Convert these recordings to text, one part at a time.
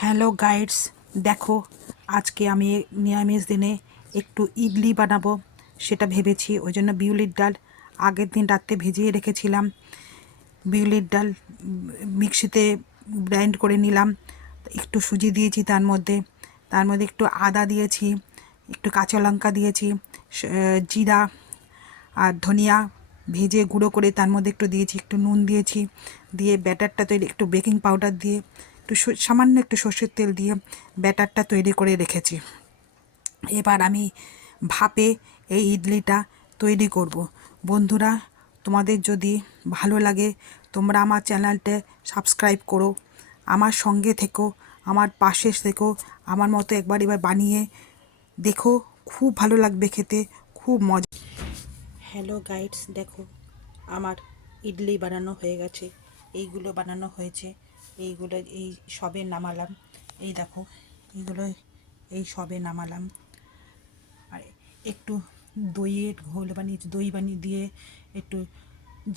Hello guides, দেখো আজকে আমি নিরামিষ দিনে একটু ইডলি বানাবো সেটা ভেবেছি। ওই জন্য বিউলির ডাল আগের দিন রাত্রে ভিজিয়ে রেখেছিলাম। বিউলির ডাল মিক্সিতে গ্রাইন্ড করে নিলাম, একটু সুজি দিয়েছি তার মধ্যে একটু আদা দিয়েছি, একটু কাঁচা লঙ্কা দিয়েছি, জিরা আর ধনিয়া ভেজে গুঁড়ো করে তার মধ্যে একটু দিয়েছি, একটু নুন দিয়েছি, দিয়ে ব্যাটারটা তৈরি, একটু বেকিং পাউডার দিয়ে একটু সামান্য একটু সর্ষের তেল দিয়ে ব্যাটারটা তৈরি করে রেখেছি। এবার আমি ভাপে এই ইডলিটা তৈরি করব। বন্ধুরা, তোমাদের যদি ভালো লাগে তোমরা আমার চ্যানেলটা সাবস্ক্রাইব করো, আমার সঙ্গে থেকো, আমার পাশে থেকো, আমার মতো একবার এবার বানিয়ে দেখো, খুব ভালো লাগবে খেতে, খুব মজা। হ্যালো গাইডস, দেখো আমার ইডলি বানানো হয়ে গেছে, এইগুলো বানানো হয়েছে, এইগুলো এই সবে নামালাম, এই দেখো এইগুলো এই সবে নামালাম। আর একটু দইয়ের ঘোল বানিয়েছি, দই বানিয়ে দিয়ে একটু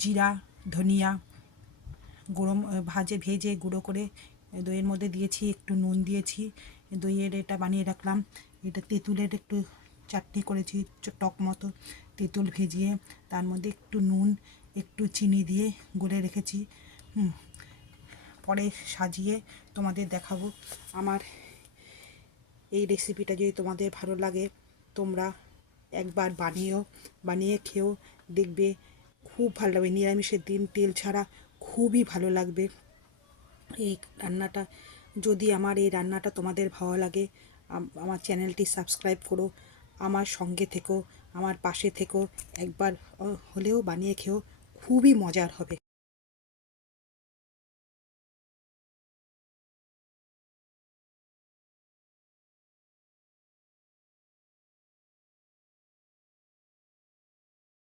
জিরা ধনিয়া গুঁড়ো ভেজে গুঁড়ো করে দইয়ের মধ্যে দিয়েছি, একটু নুন দিয়েছি, দইয়ের এটা বানিয়ে রাখলাম। এটা তেঁতুলের একটু চাটনি করেছি, টক মতো তেঁতুল ভিজিয়ে তার মধ্যে একটু নুন একটু চিনি দিয়ে গুলে রেখেছি। পরে সাজিয়ে তোমাদের দেখাবো। আমার এই রেসিপিটা যদি তোমাদের ভালো লাগে তোমরা একবার বানিয়ে খেও, দেখবে খুব ভালো লাগবে। নিরামিষের দিন তেল ছাড়া খুবই ভালো লাগবে এই রান্নাটা। যদি আমার এই রান্নাটা তোমাদের ভালো লাগে আমার চ্যানেলটি সাবস্ক্রাইব করো, আমার সঙ্গে থেকো, আমার পাশে থেকো, একবার হলেও বানিয়ে খেও, খুবই মজার হবে।